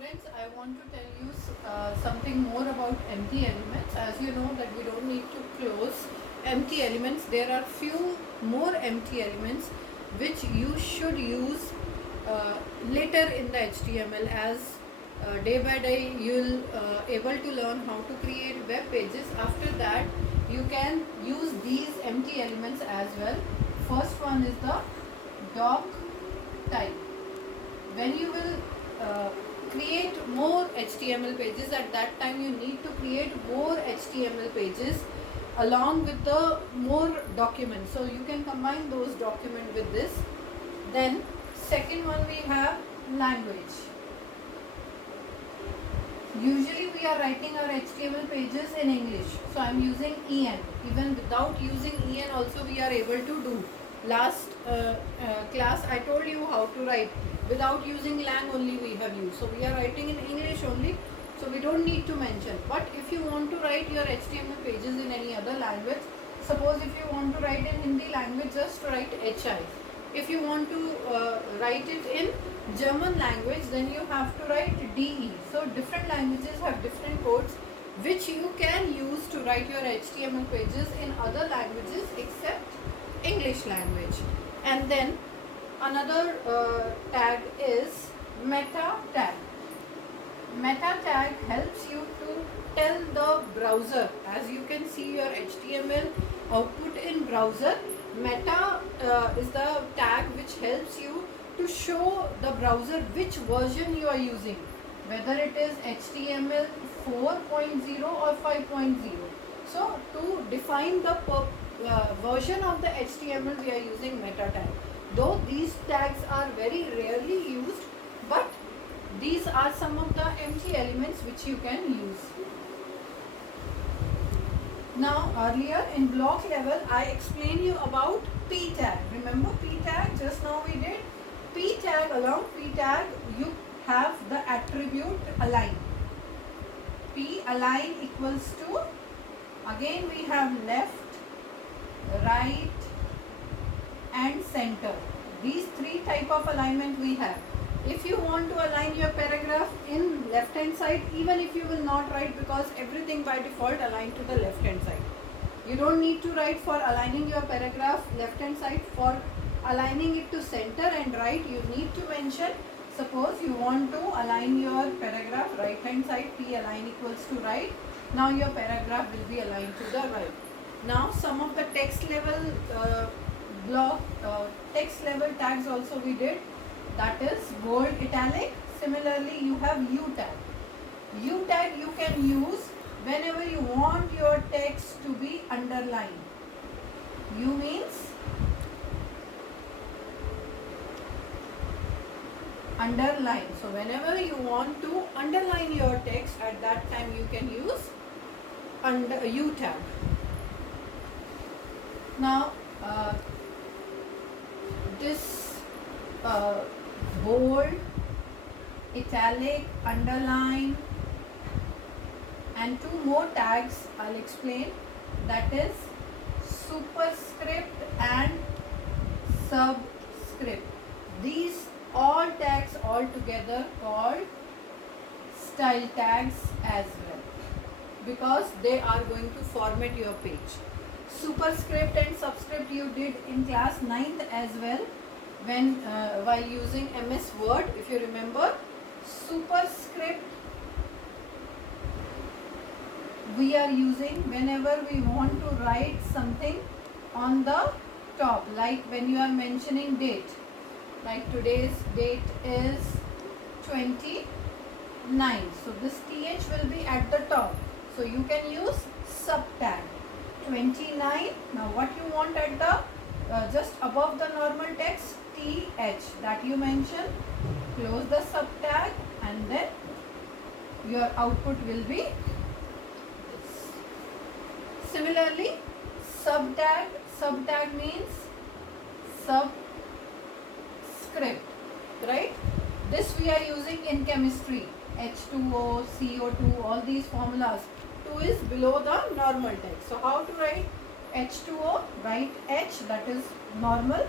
Students, I want to tell you something more about empty elements. As you know that we don't need to close empty elements. There are few more empty elements which you should use later in the HTML, as day by day you'll able to learn how to create web pages. After that you can use these empty elements as well. First one is the doc type. When you will create more HTML pages, at that time you need to create more HTML pages along with the more documents. So you can combine those documents with this. Then second one we have language. Usually we are writing our HTML pages in English. So I am using EN. Even without using EN also we are able to do. Last class I told you how to write. Without using lang only we have used. So we are writing in English only. So we don't need to mention. But if you want to write your HTML pages in any other language, suppose if you want to write in Hindi language, just write HI. If you want to write it in German language, then you have to write DE. So different languages have different codes which you can use to write your HTML pages in other languages except English language. And then another tag is meta tag. Meta tag helps you to tell the browser, as you can see your HTML output in browser. Meta is the tag which helps you to show the browser which version you are using, whether it is HTML 4.0 or 5.0. So to define the version of the HTML, we are using meta tag. Though these tags are very rarely used, but these are some of the empty elements which you can use. Now earlier in block level I explained you about p tag. Remember p tag? Just now we did p tag. Along p tag you have the attribute align. P align equals to, again we have left, right and center. These three type of alignment we have. If you want to align your paragraph in left hand side, even if you will not write, because everything by default align to the left hand side, you don't need to write for aligning your paragraph left hand side. For aligning it to center and right, you need to mention. Suppose you want to align your paragraph right hand side, P align equals to right. Now your paragraph will be aligned to the right. Now some of the text level block text level tags also we did, that is bold, italic. Similarly you have U tag. U tag you can use whenever you want your text to be underlined. U means underline. So whenever you want to underline your text, at that time you can use U tag. Now this bold, italic, underline and two more tags I'll explain, that is superscript and subscript. These all tags all together called style tags as well, because they are going to format your page. Superscript and subscript you did in class 9th as well, when while using MS Word. If you remember, superscript we are using whenever we want to write something on the top, like when you are mentioning date, like today's date is 29, so this TH will be at the top, so you can use sub tag 29. Now what you want at the just above the normal text, TH, that you mention, close the sub tag and then your output will be this. Similarly sub tag means subscript, right? This we are using in chemistry, H2O, CO2, all these formulas. 2 is below the normal text. So how to write H2O? Write H, that is normal,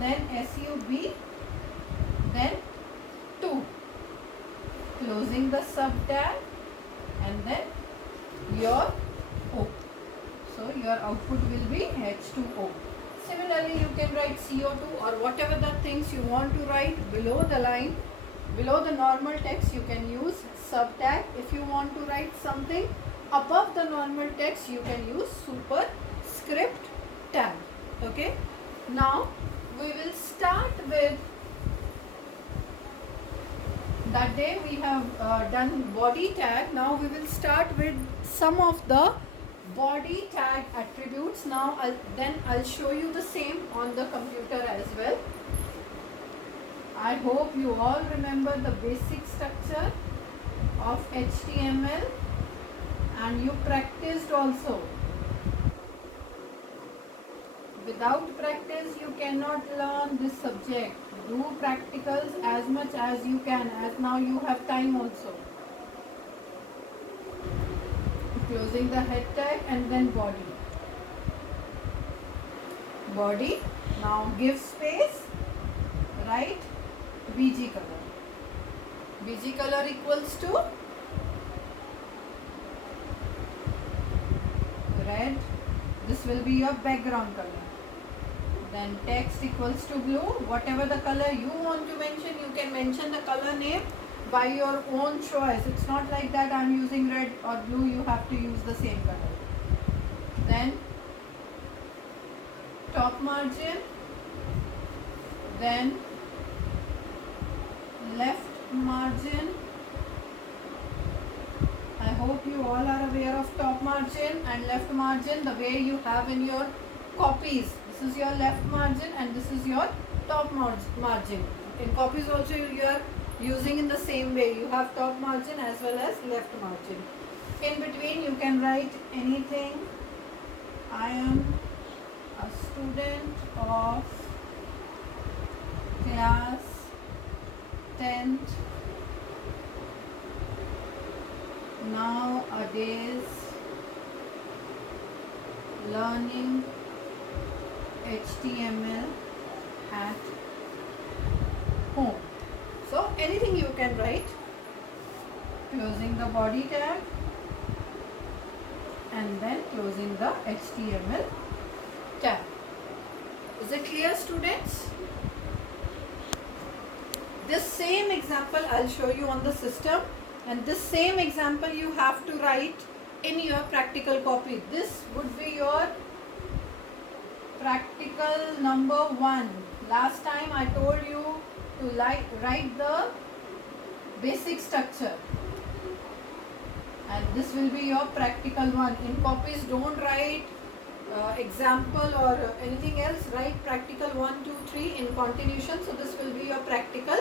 then SUB, then 2. closing the sub tag, and then your O. So your output will be H2O. Similarly, you can write CO2 or whatever the things you want to write below the line, below the normal text. You can use sub tag. If you want to write something above the normal text, you can use superscript tag. Okay. Now we will start with, that day we have done body tag. Now we will start with some of the body tag attributes. Now I'll show you the same on the computer as well. I hope you all remember the basic structure of HTML and you practiced also. Without practice you cannot learn this subject. Do practicals as much as you can, as now you have time also. Closing the head tag and then body. Body. Now give space. Write BG color. BG color equals to red. This will be your background color. Then text equals to blue. Whatever the color you want to mention, you can mention the color name by your own choice. It's not like that I'm using red or blue, you have to use the same color. Then top margin, then left margin. I hope you all are aware of top margin and left margin the way you have in your copies. This is your left margin and this is your top margin. In copies also you are using in the same way. You have top margin as well as left margin. In between you can write anything. I am a student of class 10th. Nowadays learning HTML at home. So anything you can write. Closing the body tag and then closing the HTML tag. Is it clear, students? This same example I'll show you on the system, and this same example you have to write in your practical copy. This would be your practical number 1. Last time I told you to write the basic structure, and this will be your practical 1. In copies don't write example or anything else, write practical 1, 2, 3 in continuation. So this will be your practical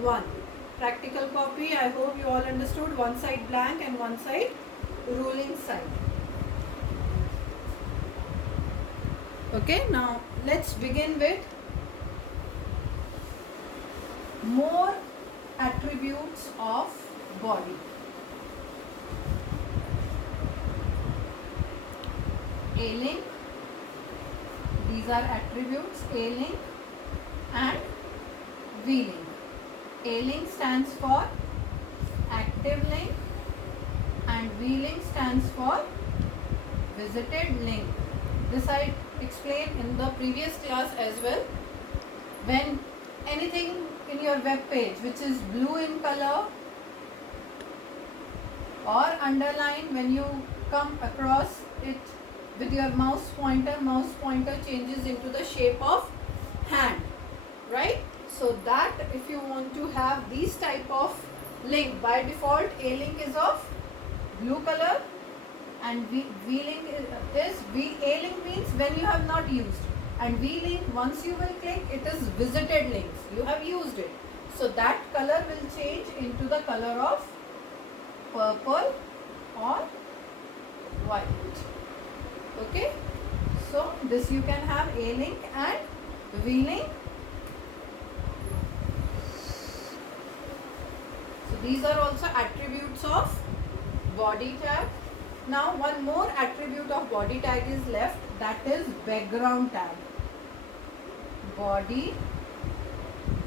1. Practical copy, I hope you all understood, one side blank and one side ruling side. Okay, now let's begin with more attributes of body. A-link, these are attributes, A-link and V-link. A-link stands for active link and V-link stands for visited link. This I explained in the previous class as well. When anything in your web page which is blue in color or underline, when you come across it with your mouse pointer changes into the shape of hand, right? So that if you want to have these type of link, by default A-link is of blue color and V-link is this. A-link means when you have not used, and V-link, once you will click, it is visited links, you have used it. So that color will change into the color of purple or white. Okay, so this you can have A-link and V-link. So these are also attributes of body tag. Now one more attribute of body tag is left, that is background tag. Body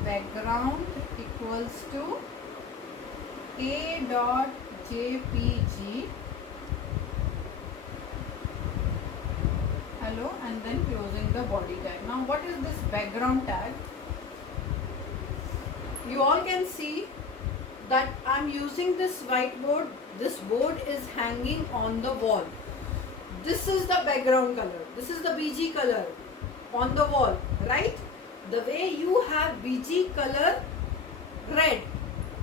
background equals to a.jpg, hello, and then closing the body tag. Now what is this background tag? You all can see that I'm using this whiteboard. This board is hanging on the wall. This is the background color. This is the BG color on the wall, right? The way you have BG color red,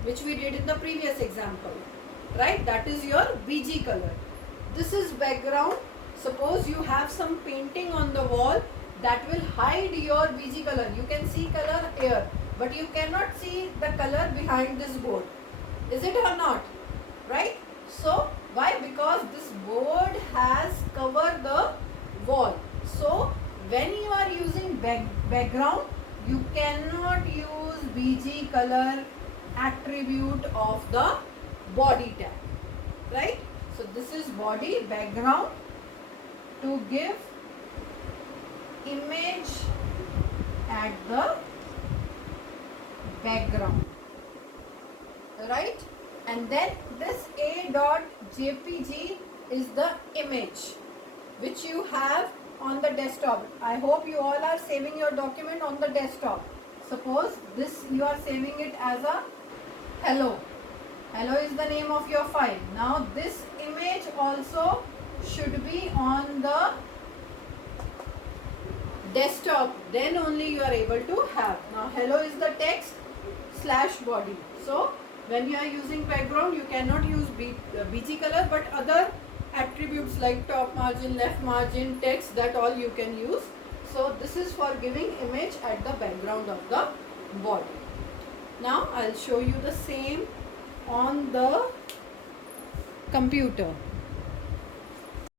which we did in the previous example, right? That is your BG color. This is background. Suppose you have some painting on the wall that will hide your BG color. You can see color here, but you cannot see the color behind this board. Is it or not? Right? So, why? Because this board has covered the wall. So, when you are using background, you cannot use BG color attribute of the body tag. Right? So, this is body background to give image at the background, right? And then this a.jpg is the image which you have on the desktop. I hope you all are saving your document on the desktop. Suppose this, you are saving it as a hello. Hello is the name of your file. Now this image also should be on the desktop, then only you are able to have. Now hello is the text / body. So when you are using background, you cannot use BG color, but other attributes like top margin, left margin, text, that all you can use. So this is for giving image at the background of the body. Now I'll show you the same on the computer.